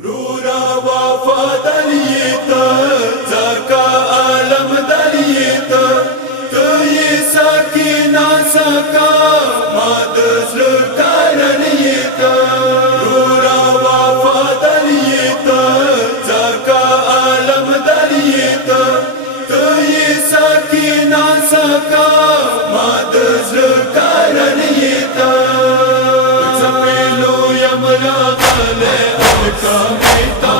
رورا وفادليت زكا عالم دليت تي سكينة سكا مدسل كارنيت رورا وفادليت زكا عالم دليت تي سكينة سكا مدسل كارنيت سبيلو يمرا غلي الكاميتا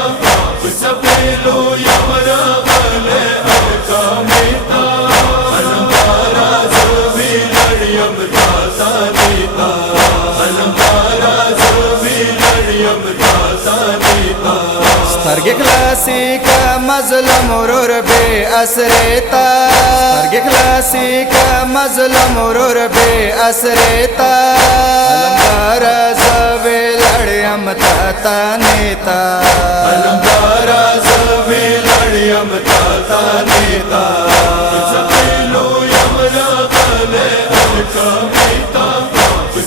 سبيلو يمرا غلي الكاميتا أنبارا سبيل اليم تاسانيتا أنبارا سبيل اليم تاسانيتا سترگی خلاصی کا مظلوم رور بے اسریتا سترگی خلاصی کا مظلوم رور بے اسریتا علمدارا زوی لڑیم تا نیتا علمدارا زوی لڑیم تا نیتا سبیلو یمرا غلے الکامیتا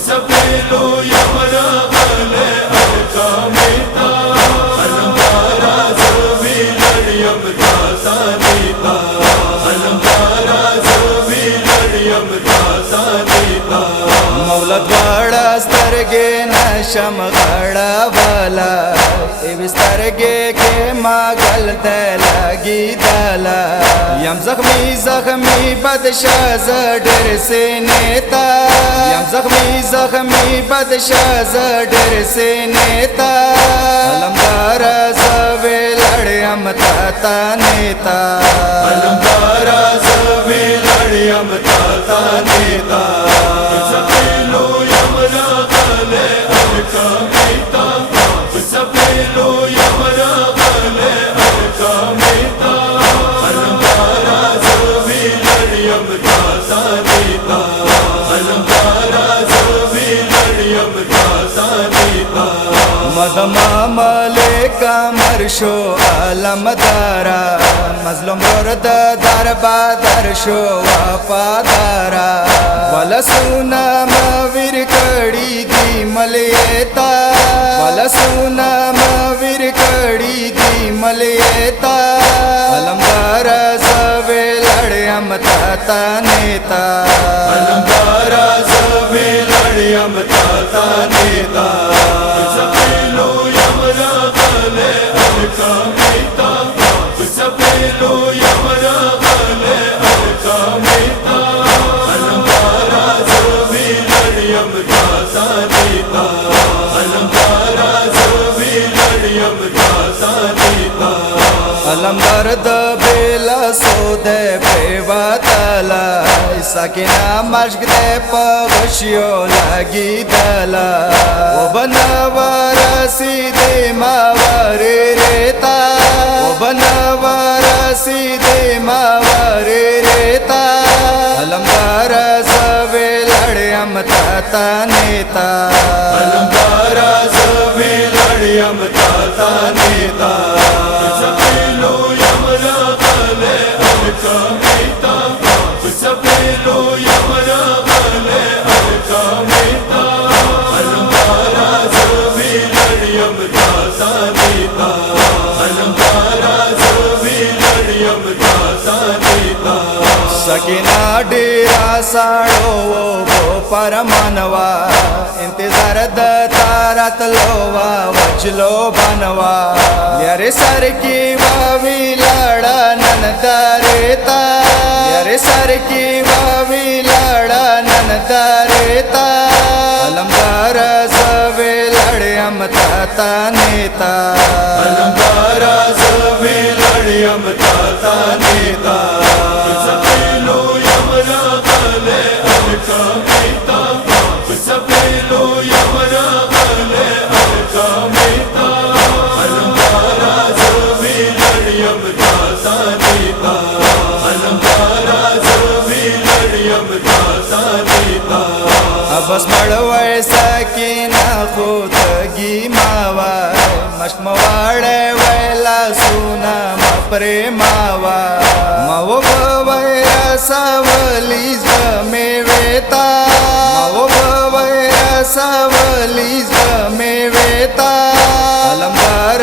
سبیلو یمرا غلے الکامیتا علمدارا زوی لڑیم تا نیتا علمدارا زوی لڑیم تا نیتا مولا دوڑا سترگی نشم غڑا والا ایوی سترگی کے ماغل دلگی دالا یم زخمی زخمی بدشاز ڈر سے نیتا یم زخمی زخمی بدشاز ڈر سے نیتا علمدارا زوی لڑیم تا نیتا علمدارا زوی لڑیم تا نیتا سبیلو یمرا غلے الکامیتا سبیلو یمرا غلے الکامیتا علمدارا زوی لڑیم تا نیتا علمدارا زوی لڑیم تا نیتا مدما ملکا مرشو علمدارا مظلوم رد در بادر شو وفادارا ولسونا مویر کڑی دی ملیتا ولسونا مویر کڑی دی ملیتا علمدارا زوی لڑیم تا نیتا علمدارا زوی لڑیم تا نیتا سبیلو یمرا غلے الکامیتا سبیلو یمرا غلے الکامیتا علمدارا زوی لڑیم تا نیتا علمدارا زوی لڑیم تا نیتا علمدار د بیلا سود پیوا تالا سکینہ مشک دے پغشیو لگی دالا و بنوار سیدے ماوار ریتا و بنوار سیدے ماوار ریتا علمدار زوی لڑیم تا نیتا علمدارا زوی لڑیم تا نیتا سبیلو یمرا غلے الکامیتا سبیلو یمرا غلے الکامیتا علمدارا زوی لڑیم تا نیتا علمدارا زوی لڑیم تا نیتا سکینہ ڈیرا ساڑو وہ پرمانوا انتظار د تارت لوا وچلو بنوا یارے سر کی واوی لڑا نن داریتا یارے سر کی واوی لڑا نن داریتا علمدار زوی لڑیم تا نیتا علمدارا زوی لڑیم تا نیتا سبیلو یمرا غلے الکامیتا سبیلو یمرا غلے الکامیتا علمدارا زوی لڑیم تا نیتا علمدارا زوی لڑیم تا نیتا بس مڑوائے سکینہ خودگی ماوائے مشک مواڑے ویلا سونا مپرے ماوا مو بوائے ساولیز میں ویتا مو بوائے ساولیز میں ویتا علمدار